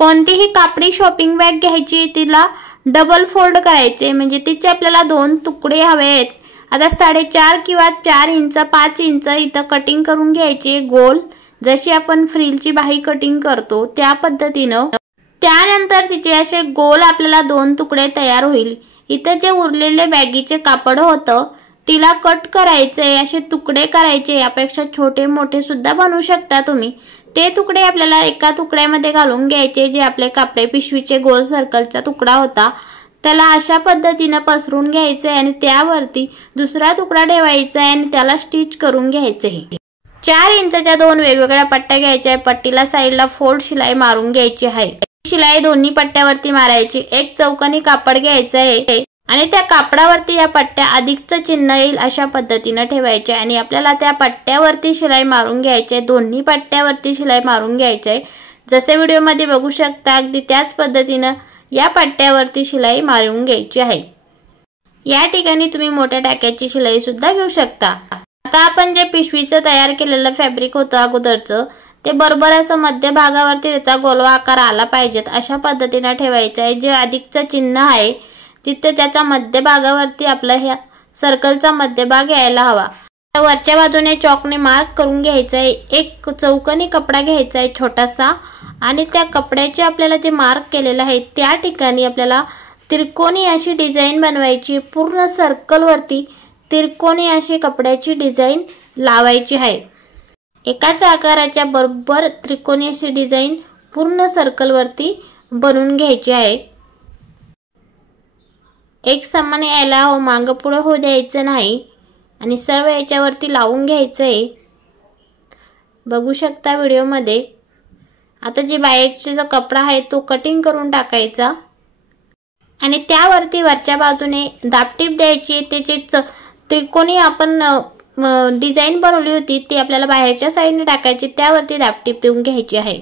कोणतीही कापडी shopping bag घ्यायची, तिला डबल फोल्ड करायचे, म्हणजे तिचे आपल्याला 2 तुकडे हवे आहेत। आता 4.5 किंवा 4 इंच 5 इंच इथं कटिंग करून घ्यायचे गोल, जशी आपण फ्रिलची बाही कटिंग करतो त्या पद्धतीनं। त्यानंतर तिचे असे गोल आपल्याला 2 तुकडे तयार होईल। इथं जे उरलेले बॅगीचे कापड होतं तिला कट करायचे, असे तुकडे करायचे, यापेक्षा छोटे मोठे सुद्धा बनवू शकता तुम्ही। ते तुकडे आपल्याला एका तुकड्यामध्ये घालून घ्यायचे, जे आपले कापडे पिशवीचे गोल सर्कलचा तुकडा होता त्याला अशा पद्धतीने पसरून घ्यायचे आणि त्यावरती दुसरा तुकडा ठेवायचा आणि त्याला स्टिच करून घ्यायचे। 4 इंचच्या 2 वेगवेगळ्या पट्ट्या घ्यायच्या, पट्टीला साईडला फोल्ड शिलाई मारून घ्यायची आहे। शिलाई दोन्ही पट्ट्यावरती मारायची। एक चौकोनी कापड घ्यायचं आहे आणि त्या कापडावरती या पट्ट्या अधिकचं चिन्ह येईल अशा पद्धतीने ठेवायचे आणि आपल्याला त्या पट्ट्यावरती शिलाई मारून घ्यायचे, दोन्ही पट्ट्यावरती शिलाई मारून घ्यायचे। जसे व्हिडिओमध्ये बघू शकता अगदी त्याच पद्धतीने या पट्ट्यावरती शिलाई मारून घ्यायची आहे। या ठिकाणी तुम्ही मोठ्या टाक्याची शिलाई सुद्धा घेऊ शकता। आता आपण जे पिशवीचं तयार केलेलं फॅब्रिक होतं अगोदरचं ते बरोबर असं मध्य भागावरती त्याचा गोलवा आकार आला पाहिजेत अशा पद्धतीने ठेवायचं आहे। जे अधिकचं चिन्ह आहे तिथे त्याचा मध्य भागावरती आपला ह्या सर्कलचा मध्यभाग यायला हवा। वरच्या बाजूने चॉकने मार्क करून घ्यायचा आहे। एक चौकोनी कपडा घ्यायचा आहे छोटासा आणि त्या कपड्याचे आपल्याला जे मार्क केलेलं आहे त्या ठिकाणी आपल्याला त्रिकोणी अशी डिझाइन बनवायची। पूर्ण सर्कल वरती त्रिकोणी अशी कपड्याची डिझाइन लावायची आहे। एकाच आकाराच्या बरोबर त्रिकोणी अशी डिझाइन पूर्ण सर्कल वरती बनवून घ्यायची आहे। एक समान यायला हो, मागं पुढे होऊ द्यायचं नाही आणि सर्व याच्यावरती लावून घ्यायचं आहे। बघू शकता व्हिडिओमध्ये। आता जी बाहेरचा जो कपडा आहे तो कटिंग करून टाकायचा आणि त्यावरती वरच्या बाजूने दाबटीप द्यायची। त्याची त्रिकोणी आपण डिझाइन बनवली होती ती आपल्याला बाहेरच्या साईडने टाकायची, त्यावरती दाबटीप देऊन घ्यायची आहे।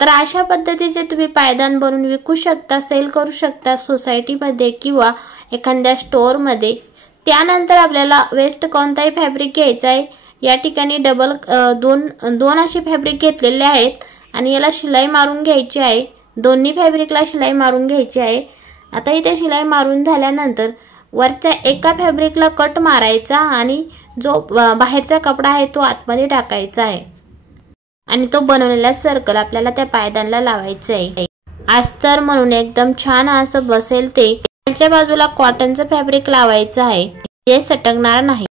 तर अशा पद्धतीचे तुम्ही पायदान बनवून विकू शकता, सेल करू शकता सोसायटीमध्ये किंवा एखाद्या स्टोअरमध्ये। त्यानंतर आपल्याला वेस्ट कोणताही फॅब्रिक घ्यायचा आहे। या ठिकाणी दोन असे फॅब्रिक घेतलेले आहेत आणि याला शिलाई मारून घ्यायची आहे। दोन्ही फॅब्रिकला शिलाई मारून घ्यायची आहे। आता इथे शिलाई मारून झाल्यानंतर वरच्या एका फॅब्रिकला कट मारायचा आणि जो बाहेरचा कपडा आहे तो आतमध्ये टाकायचा आहे आणि तो बनवलेला सर्कल आपल्याला त्या पायदानला लावायचा आहे। अस्तर म्हणून एकदम छान असं बसेल ते। खालच्या बाजूला कॉटनचं फॅब्रिक लावायचं आहे, जे सटकणार नाही।